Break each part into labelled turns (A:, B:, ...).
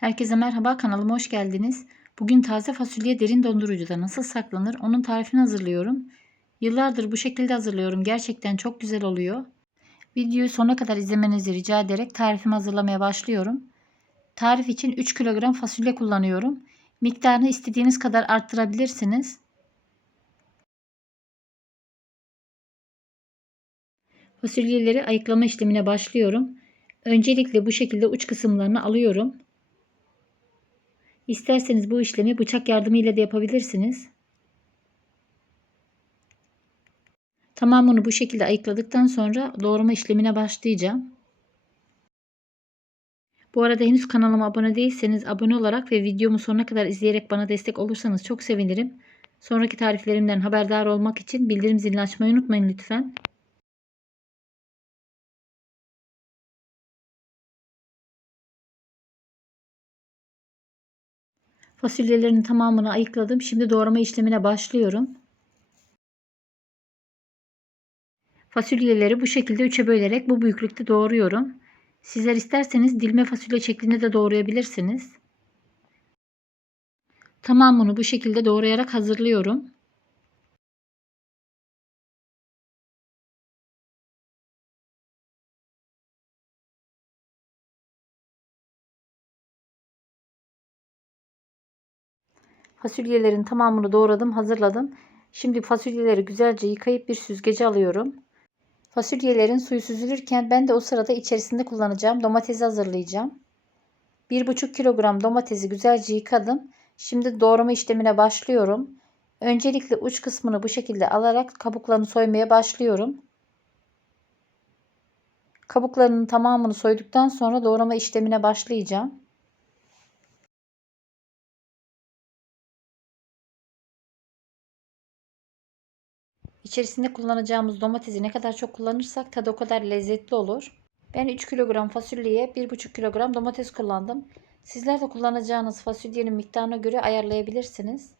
A: Herkese merhaba kanalıma hoş geldiniz. Bugün taze fasulye derin dondurucuda nasıl saklanır onun tarifini hazırlıyorum. Yıllardır bu şekilde hazırlıyorum. Gerçekten çok güzel oluyor. Videoyu sona kadar izlemenizi rica ederek tarifimi hazırlamaya başlıyorum. Tarif için 3 kilogram fasulye kullanıyorum. Miktarını istediğiniz kadar arttırabilirsiniz. Fasulyeleri ayıklama işlemine başlıyorum. Öncelikle bu şekilde uç kısımlarını alıyorum. İsterseniz bu işlemi bıçak yardımıyla da yapabilirsiniz. Tamamını bu şekilde ayıkladıktan sonra doğrama işlemine başlayacağım. Bu arada henüz kanalıma abone değilseniz abone olarak ve videomu sonuna kadar izleyerek bana destek olursanız çok sevinirim. Sonraki tariflerimden haberdar olmak için bildirim zilini açmayı unutmayın lütfen. Fasulyelerin tamamını ayıkladım. Şimdi doğrama işlemine başlıyorum. Fasulyeleri bu şekilde üçe bölerek bu büyüklükte doğruyorum. Sizler isterseniz dilme fasulye şeklinde de doğrayabilirsiniz. Tamamını bu şekilde doğrayarak hazırlıyorum. Fasulyelerin tamamını doğradım, hazırladım. Şimdi fasulyeleri güzelce yıkayıp bir süzgece alıyorum. Fasulyelerin suyu süzülürken ben de o sırada içerisinde kullanacağım domatesi hazırlayacağım. 1,5 kilogram domatesi güzelce yıkadım. Şimdi doğrama işlemine başlıyorum. Öncelikle uç kısmını bu şekilde alarak kabuklarını soymaya başlıyorum. Kabuklarının tamamını soyduktan sonra doğrama işlemine başlayacağım. İçerisinde kullanacağımız domatesi ne kadar çok kullanırsak tadı o kadar lezzetli olur. Ben 3 kilogram fasulyeye 1,5 kilogram domates kullandım. Sizler de kullanacağınız fasulyenin miktarına göre ayarlayabilirsiniz.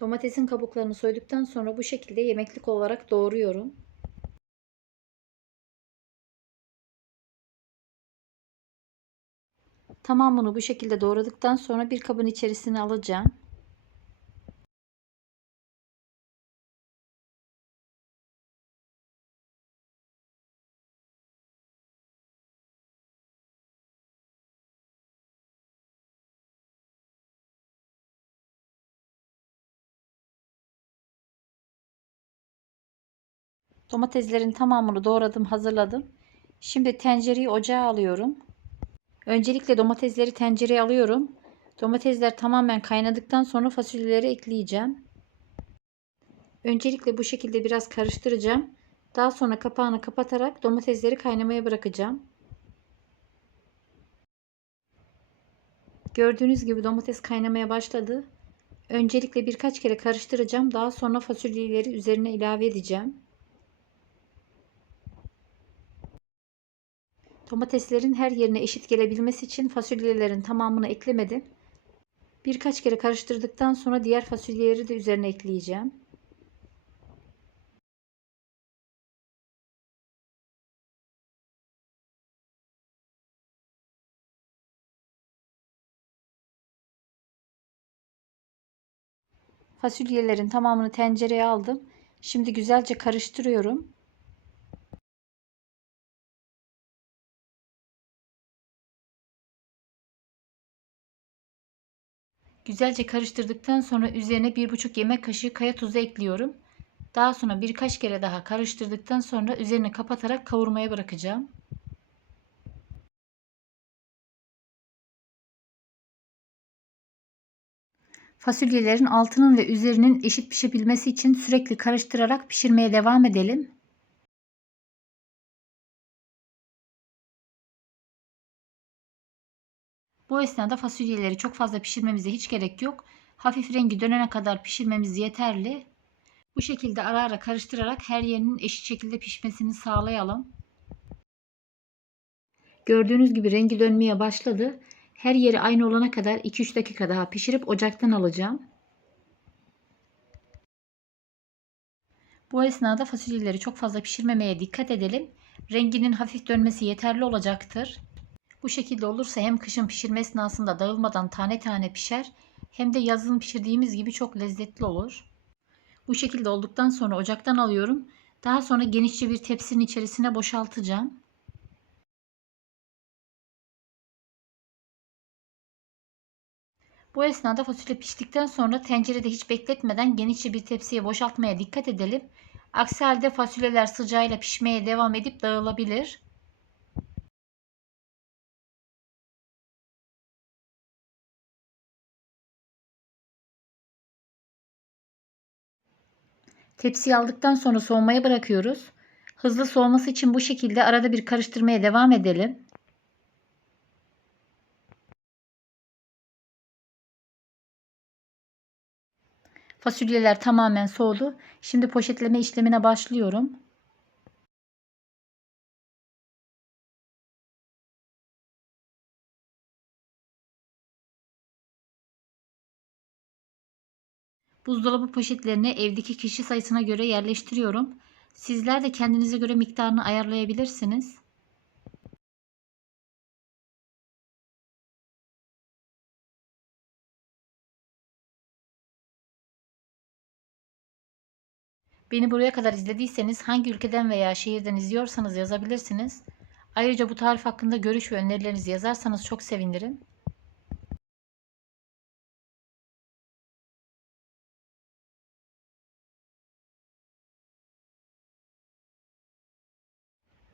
A: Domatesin kabuklarını soyduktan sonra bu şekilde yemeklik olarak doğruyorum. Tamamını bu şekilde doğradıktan sonra bir kabın içerisine alacağım. Domateslerin tamamını doğradım, hazırladım. Şimdi tencereyi ocağa alıyorum. Öncelikle domatesleri tencereye alıyorum. Domatesler tamamen kaynadıktan sonra fasulyeleri ekleyeceğim. Öncelikle bu şekilde biraz karıştıracağım. Daha sonra kapağını kapatarak domatesleri kaynamaya bırakacağım. Gördüğünüz gibi domates kaynamaya başladı. Öncelikle birkaç kere karıştıracağım. Daha sonra fasulyeleri üzerine ilave edeceğim. Domateslerin her yerine eşit gelebilmesi için fasulyelerin tamamını eklemedim. Birkaç kere karıştırdıktan sonra diğer fasulyeleri de üzerine ekleyeceğim. Fasulyelerin tamamını tencereye aldım. Şimdi güzelce karıştırıyorum. Güzelce karıştırdıktan sonra üzerine 1,5 yemek kaşığı kaya tuzu ekliyorum. Daha sonra birkaç kere daha karıştırdıktan sonra üzerine kapatarak kavurmaya bırakacağım. Fasulyelerin altının ve üzerinin eşit pişebilmesi için sürekli karıştırarak pişirmeye devam edelim. Bu esnada fasulyeleri çok fazla pişirmemize hiç gerek yok. Hafif rengi dönene kadar pişirmemiz yeterli. Bu şekilde ara ara karıştırarak her yerinin eşit şekilde pişmesini sağlayalım. Gördüğünüz gibi rengi dönmeye başladı. Her yeri aynı olana kadar 2-3 dakika daha pişirip ocaktan alacağım. Bu esnada fasulyeleri çok fazla pişirmemeye dikkat edelim. Renginin hafif dönmesi yeterli olacaktır. Bu şekilde olursa hem kışın pişirme esnasında dağılmadan tane tane pişer hem de yazın pişirdiğimiz gibi çok lezzetli olur. Bu şekilde olduktan sonra ocaktan alıyorum. Daha sonra genişçe bir tepsinin içerisine boşaltacağım. Bu esnada fasulye piştikten sonra tencerede hiç bekletmeden genişçe bir tepsiye boşaltmaya dikkat edelim. Aksi halde fasulyeler sıcağıyla pişmeye devam edip dağılabilir. Tepsiyi aldıktan sonra soğumaya bırakıyoruz. Hızlı soğuması için bu şekilde arada bir karıştırmaya devam edelim. Fasulyeler tamamen soğudu. Şimdi poşetleme işlemine başlıyorum. Buzdolabı poşetlerine evdeki kişi sayısına göre yerleştiriyorum. Sizler de kendinize göre miktarını ayarlayabilirsiniz. Beni buraya kadar izlediyseniz hangi ülkeden veya şehirden izliyorsanız yazabilirsiniz. Ayrıca bu tarif hakkında görüş ve önerilerinizi yazarsanız çok sevinirim.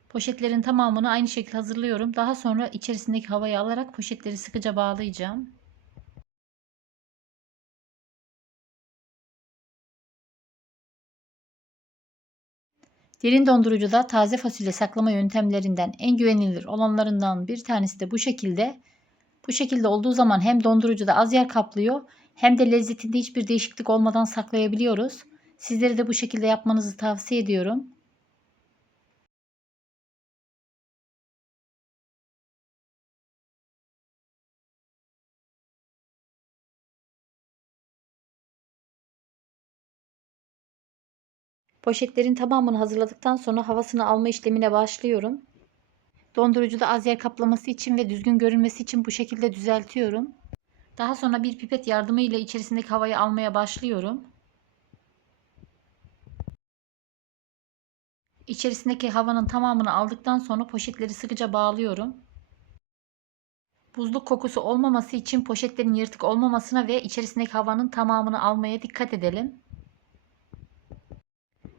A: Poşetlerin tamamını aynı şekilde hazırlıyorum. Daha sonra içerisindeki havayı alarak poşetleri sıkıca bağlayacağım. Derin dondurucuda taze fasulye saklama yöntemlerinden en güvenilir olanlarından bir tanesi de bu şekilde. Bu şekilde olduğu zaman hem dondurucuda az yer kaplıyor hem de lezzetinde hiçbir değişiklik olmadan saklayabiliyoruz. Sizlere de bu şekilde yapmanızı tavsiye ediyorum. Poşetlerin tamamını hazırladıktan sonra havasını alma işlemine başlıyorum. Dondurucuda az yer kaplaması için ve düzgün görünmesi için bu şekilde düzeltiyorum. Daha sonra bir pipet yardımıyla içerisindeki havayı almaya başlıyorum. İçerisindeki havanın tamamını aldıktan sonra poşetleri sıkıca bağlıyorum. Buzluk kokusu olmaması için poşetlerin yırtık olmamasına ve içerisindeki havanın tamamını almaya dikkat edelim.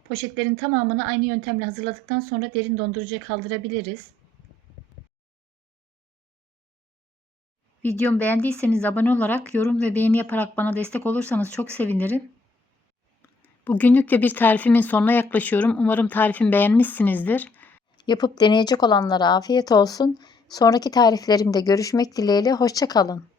A: Poşetlerin tamamını aynı yöntemle hazırladıktan sonra derin dondurucuya kaldırabiliriz. Videomu beğendiyseniz abone olarak, yorum ve beğeni yaparak bana destek olursanız çok sevinirim. Bugünlük de bir tarifimin sonuna yaklaşıyorum. Umarım tarifimi beğenmişsinizdir. Yapıp deneyecek olanlara afiyet olsun. Sonraki tariflerimde görüşmek dileğiyle. Hoşçakalın.